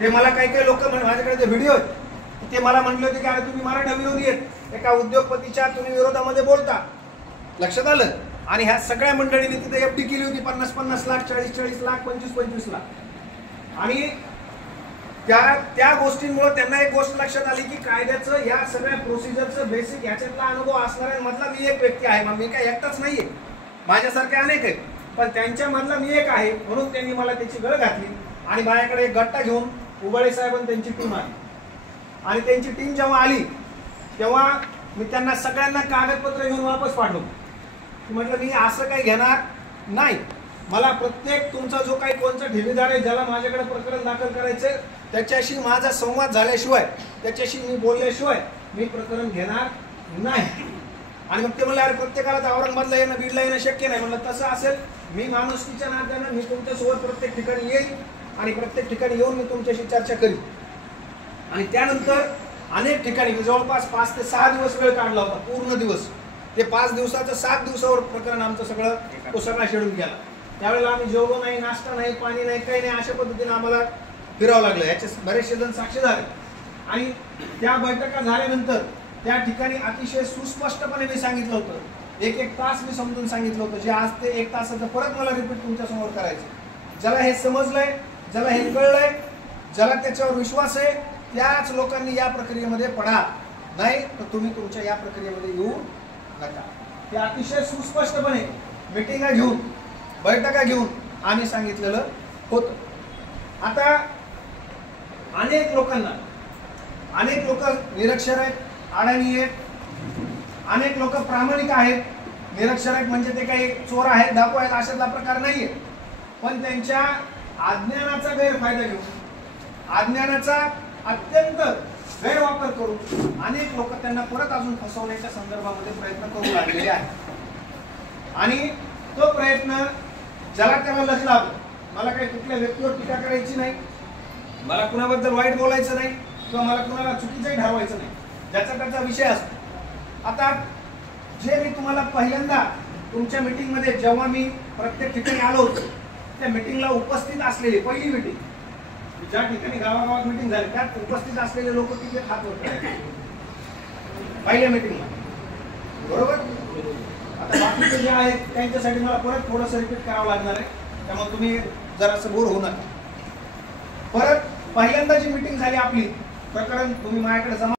ते मला काही लोक माझ्याकडे जे व्हिडिओ आहेत ते मला म्हटले होते की अरे तुम्ही मराठा विरोधी आहेत, एका उद्योगपतीच्या तुम्ही विरोधामध्ये बोलता. लक्षात आलं. आणि ह्या सगळ्या मंडळींनी तिथे एफडी केली होती 50-50 लाख, 40-40 लाख, 25-25 लाख. आणि त्या गोष्टींमुळे त्यांना एक गोष्ट लक्षात आली की कायद्याचं या सगळ्या प्रोसिजरचं बेसिक ह्याच्यातला अनुभव असणाऱ्यांमधला मी एक व्यक्ती आहे. मी काय एकटाच नाहीये, माझ्यासारखे अनेक आहेत, पण त्यांच्यामधला मी एक आहे. म्हणून त्यांनी मला त्याची गळ घातली आणि माझ्याकडे एक गट्टा घेऊन उबाळे साहेब आणि त्यांची टीम आली. आणि त्यांची टीम जेव्हा आली तेव्हा मी त्यांना सगळ्यांना कागदपत्र घेऊन वापस पाठवलं. म्हटलं मी असं काही घेणार नाही. मला प्रत्येक तुमचा जो काही कोणता ठेवीदार आहे ज्याला माझ्याकडे प्रकरण दाखल करायचं त्याच्याशी माझा संवाद झाल्याशिवाय, त्याच्याशी मी बोलल्याशिवाय मी प्रकरण घेणार नाही. आणि मग ते म्हणले अरे प्रत्येकाला औरंगाबादला येणं, बीडला येणं शक्य नाही. म्हणलं तसं असेल मी माणुसकीच्या नात्यानं मी तुमच्यासोबत प्रत्येक ठिकाणी येईल आणि प्रत्येक ठिकाणी येऊन मी तुमच्याशी चर्चा करीन. आणि त्यानंतर अनेक ठिकाणी जवळपास 5 ते 6 दिवस वेळ काढला होता, पूर्ण दिवस. ते 5 दिवसाचं 7 दिवसावर प्रकरण आमचं सगळा शेड्यूल गेला. त्यावेळेला आम्ही जेवलो नाही, नाश्ता नाही, पाणी नाही, काही नाही, अशा पद्धतीने आम्हाला फिरावं लागलं. याचे बरेचसे जण साक्षी झाले. आणि त्या बैठका झाल्यानंतर त्या ठिकाणी अतिशय सुस्पष्टपणे मी सांगितलं होतं, एक तास मी समजून सांगितलं होतं, जे आज ते 1 तासाचं परत मला रिपीट तुमच्या समोर करायचं. ज्याला हे समजलंय, ज्याला हे कळलंय, ज्याला त्याच्यावर विश्वास आहे त्याच लोकांनी या प्रक्रियेमध्ये पडा, नाही तर तुम्ही तुमच्या या प्रक्रियेमध्ये येऊ नका. ते अतिशय सुस्पष्टपणे मिटिंगा घेऊन, बैठका घेऊन आम्ही सांगितलेलं होतं. आता अनेक लोक निरक्षर आहेत, अडाणी आहेत, अनेक लोक प्रामाणिक आहेत. निरक्षर आहेत म्हणजे ते काही चोर आहेत, डाकू आहेत अशातला प्रकार नाहीये. पण त्यांच्या अज्ञानाचा गैरफायदा घेऊन, अज्ञानाचा अत्यंत गैरवापर करून अनेक लोक त्यांना परत अजून फसवण्याच्या संदर्भामध्ये प्रयत्न करू लागलेले आहेत. आणि तो प्रयत्न ज्याला त्याला लक्ष लागलं. मला काही कुठल्या व्यक्तीवर टीका करायची नाही, मला कुणाबद्दल वाईट बोलायचं नाही किंवा मला कुणाला चुकीचंही ठरवायचं नाही, ज्याचा त्याचा विषय असतो. आता जे मी तुम्हाला पहिल्यांदा तुमच्या मीटिंगमध्ये जेव्हा मी प्रत्येक ठिकाणी आलो होतो त्या मीटिंगला उपस्थित असलेली पहिली मीटिंग, ज्या ठिकाणी गावागावात मीटिंग झाली त्यात उपस्थित असलेले लोक तिथे हात वर करायचे पहिल्या मीटिंगला, बरोबर. आता बाकीचे जे आहेत त्यांच्यासाठी मला परत थोडंसं रिपीट करावं लागणार आहे, त्यामुळे तुम्ही जरासं बोर होऊ नका. परत पहिल्यांदा जी मीटिंग झाली आपली, प्रकरण तुम्ही माझ्याकडे जमा